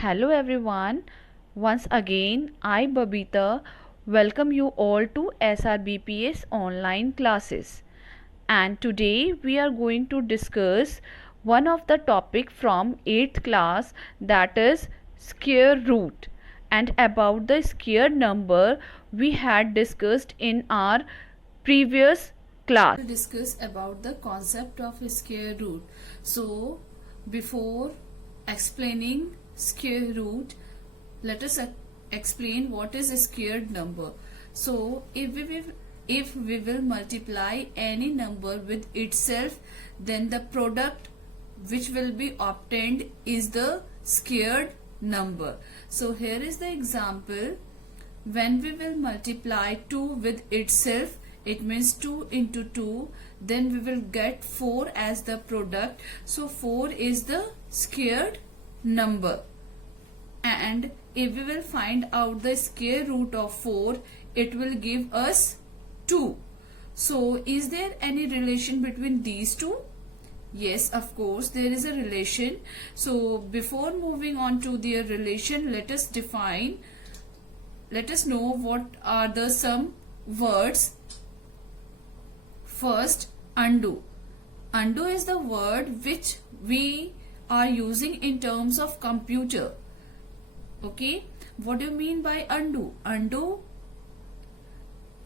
Hello everyone. Once again, I Babita welcome you all to SRBPS online classes. And today we are going to discuss one of the topic from 8th class, that is square root. And about the square number we had discussed in our previous class. To discuss about the concept of square root. So before explaining square root, let us explain what is a squared number. So if we will multiply any number with itself, then the product which will be obtained is the squared number. So here is the example. When we will multiply 2 with itself, it means 2 into 2, then we will get 4 as the product. So 4 is the squared number. And if we will find out the square root of 4, it will give us 2. So is there any relation between these two? Yes, of course there is a relation. So before moving on to their relation, let us know what are the some words. First, undo. Undo is the word which we are using in terms of computer. Okay, what do you mean by undo? Undo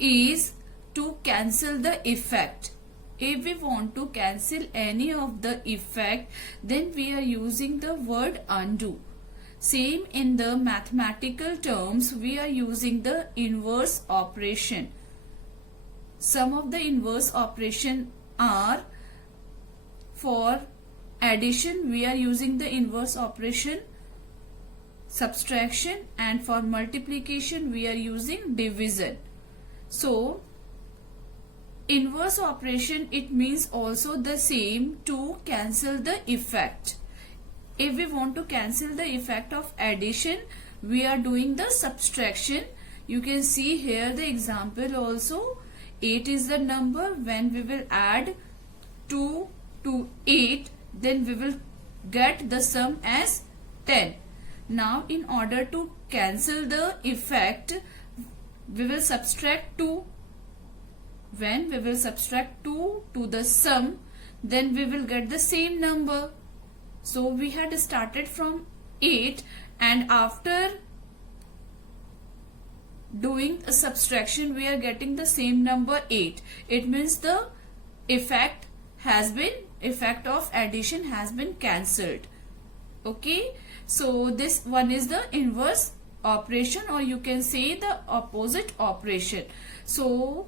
is to cancel the effect. If we want to cancel any of the effect, then we are using the word undo. Same in the mathematical terms, we are using the inverse operation. Some of the inverse operation are, for addition we are using the inverse operation subtraction, and for multiplication we are using division. So inverse operation, it means also the same, to cancel the effect. If we want to cancel the effect of addition, we are doing the subtraction. You can see here the example also. 8 is the number. When we will add 2 to 8, then we will get the sum as 10. Now in order to cancel the effect, we will subtract 2. When we will subtract 2 to the sum, then we will get the same number. So we had started from 8, and after doing a subtraction we are getting the same number 8. It means the effect of addition has been cancelled. Okay, so this one is the inverse operation, or you can say the opposite operation. So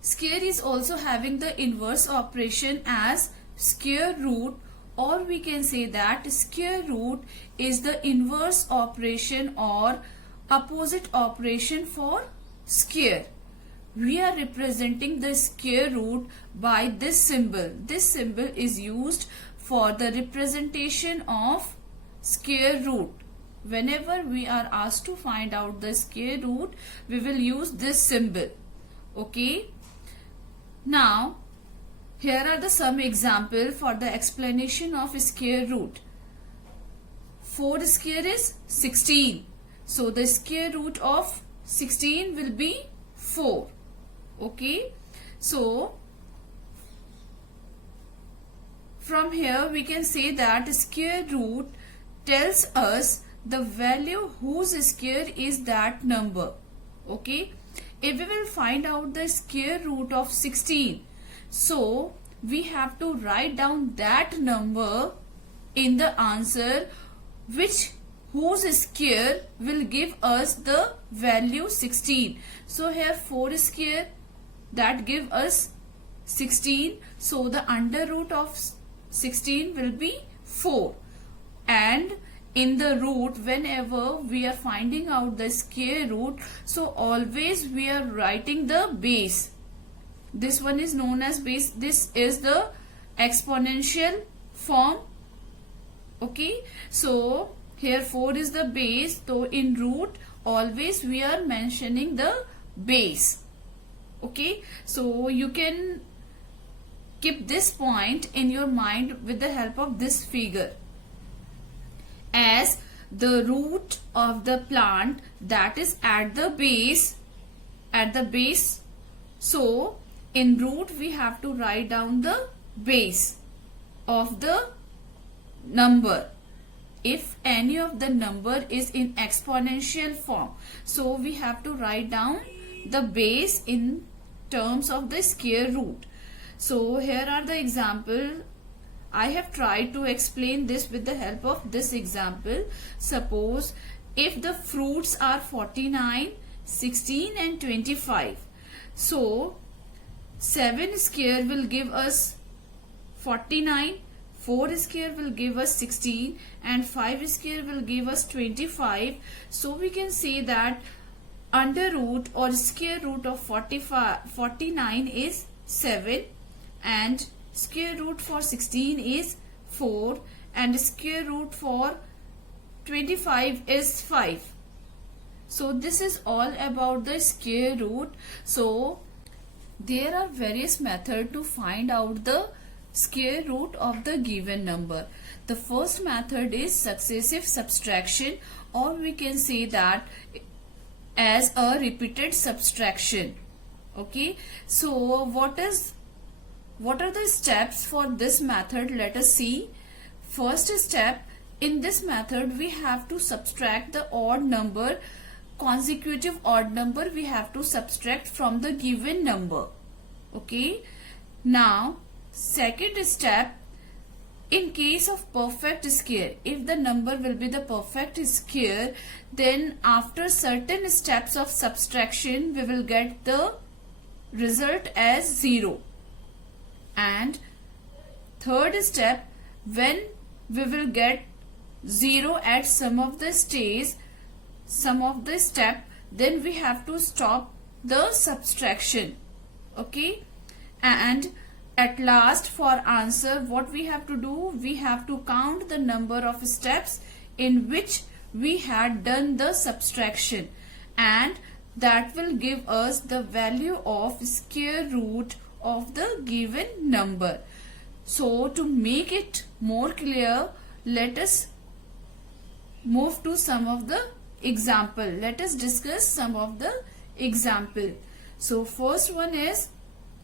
square is also having the inverse operation as square root, or we can say that square root is the inverse operation or opposite operation for square. We are representing the square root by this symbol. This symbol is used for the representation of square root. Whenever we are asked to find out the square root, we will use this symbol. Okay. Now here are the some example for the explanation of square root. 4 square is 16. So the square root of 16 will be 4. Okay. So from here we can say that square root tells us the value whose square is that number. Okay. If we will find out the square root of 16, so we have to write down that number in the answer whose square will give us the value 16. So here 4 square, that give us 16. So the under root of 16 will be 4. And in the root, whenever we are finding out the square root, so always we are writing the base. This one is known as base. This is the exponential form. Okay. So here 4 is the base. So in root always we are mentioning the base. Okay. So you can keep this point in your mind with the help of this figure. as the root of the plant that is at the base. So in root we have to write down the base of the number. If any of the number is in exponential form, so we have to write down the base in terms of the square root. So here are the example. I have tried to explain this with the help of this example. Suppose if the fruits are 49, 16 and 25. So 7 square will give us 49, 4 square will give us 16 and 5 square will give us 25. So we can say that under root or square root of 49 is 7 and square root for 16 is 4 and square root for 25 is 5. So this is all about the square root. So there are various methods to find out the square root of the given number. The first method is successive subtraction, or we can say that as a repeated subtraction. Okay, so what are the steps for this method? Let us see. First step, in this method we have to subtract the odd number, consecutive odd number we have to subtract from the given number. Okay, now second step, in case of perfect square, if the number will be the perfect square, then after certain steps of subtraction we will get the result as 0. And third step, when we will get 0 at some of the step, then we have to stop the subtraction. Okay, and at last for answer, what we have to do, we have to count the number of steps in which we had done the subtraction, and that will give us the value of square root of the given number. So to make it more clear, let us move to some of the example. Let us discuss some of the example. So first one is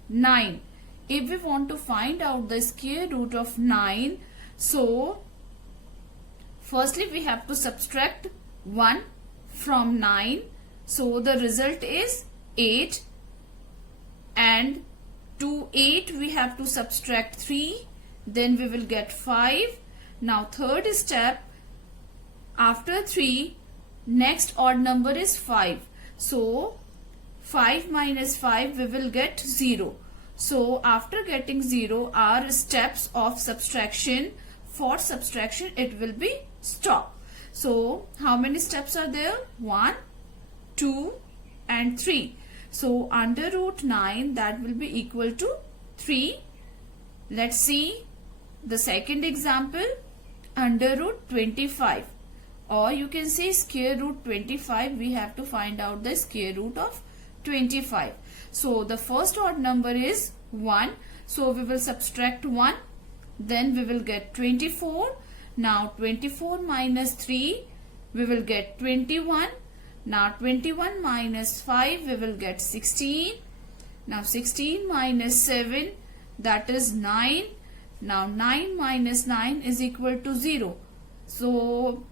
9. If we want to find out the square root of 9, so firstly we have to subtract 1 from 9. So the result is 8, and to 8 we have to subtract 3, then we will get 5. Now third step, after 3, next odd number is 5. So 5 minus 5 we will get 0. So after getting 0, our steps of subtraction, for subtraction it will be stop. So how many steps are there? 1, 2 and 3. So under root 9, that will be equal to 3. Let's see the second example, under root 25, or you can say square root 25. We have to find out the square root of 25. So the first odd number is 1. So we will subtract 1. Then we will get 24. Now 24 minus 3, we will get 21. Now 21 minus 5, we will get 16. Now 16 minus 7, that is 9. Now 9 minus 9 is equal to 0. So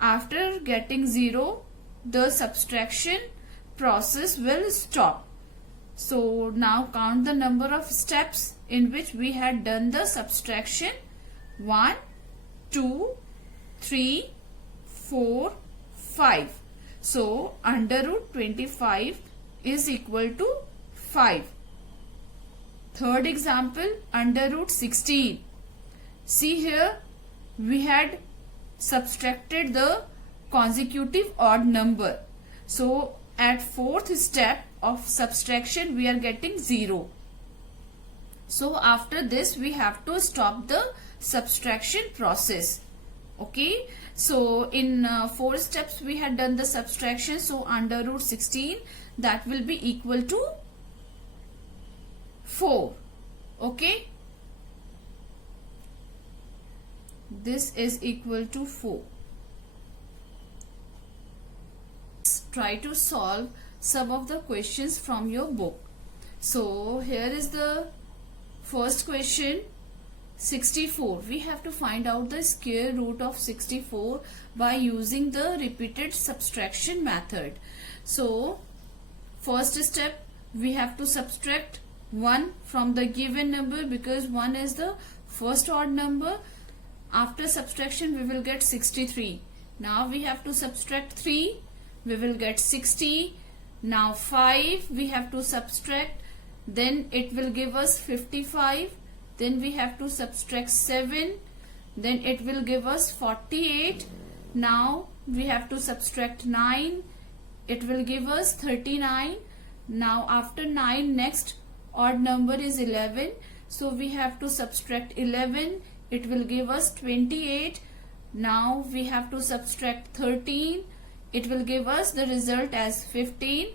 after getting 0, the subtraction process will stop. So now count the number of steps in which we had done the subtraction. 1, 2, 3, 4, 5. So under root 25 is equal to 5. Third example, under root 16. See here, we had subtracted the consecutive odd number. So at fourth step of subtraction we are getting 0. So after this we have to stop the subtraction process. Okay, so in 4 steps we had done the subtraction. So under root 16, that will be equal to 4. Okay, this is equal to 4. try to solve some of the questions from your book. So here is the first question. 64. We have to find out the square root of 64 by using the repeated subtraction method. So first step, we have to subtract 1 from the given number because 1 is the first odd number. After subtraction we will get 63. Now we have to subtract 3, we will get 60. Now 5 we have to subtract, then it will give us 55. Then we have to subtract 7, then it will give us 48. Now we have to subtract 9, it will give us 39. Now after 9, next odd number is 11, so we have to subtract 11, it will give us 28. Now we have to subtract 13, it will give us the result as 15.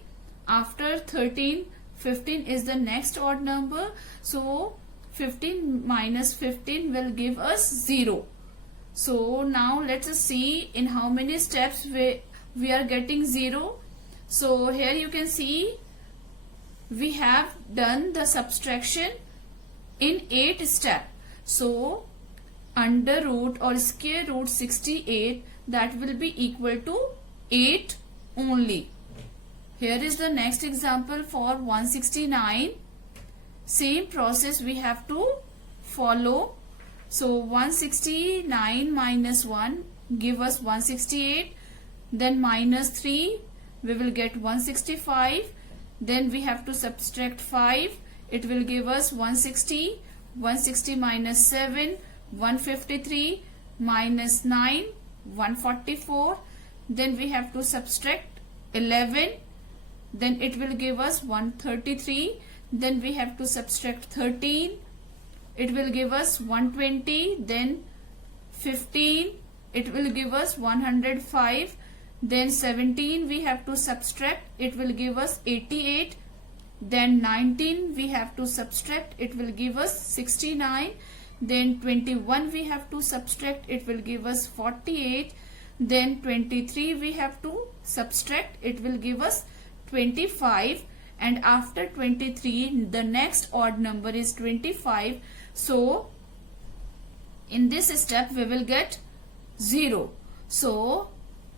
After 13, 15 is the next odd number, so 15 minus 15 will give us 0. So now let us see in how many steps we are getting 0. So here you can see we have done the subtraction in 8 steps. So under root or square root 68, that will be equal to 8 only. Here is the next example for 169. Same process we have to follow. So 169 minus 1 give us 168, then minus 3 we will get 165, then we have to subtract 5, it will give us 160. 160 minus 7, 153, minus 9, 144, then we have to subtract 11, then it will give us 133. Then we have to subtract 13, it will give us 120, then 15, it will give us 105, then 17 we have to subtract, it will give us 88, then 19 we have to subtract, it will give us 69, then 21 we have to subtract, it will give us 48, then 23 we have to subtract, it will give us 25. And after 23 the next odd number is 25. So in this step we will get 0. So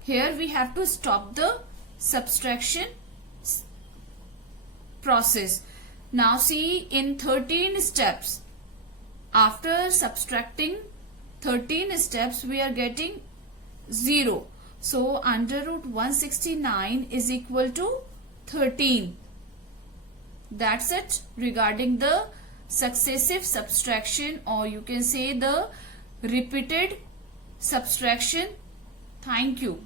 here we have to stop the subtraction process. Now see, in 13 steps, after subtracting 13 steps we are getting 0. So under root 169 is equal to 13. That's it regarding the successive subtraction, or you can say the repeated subtraction. Thank you.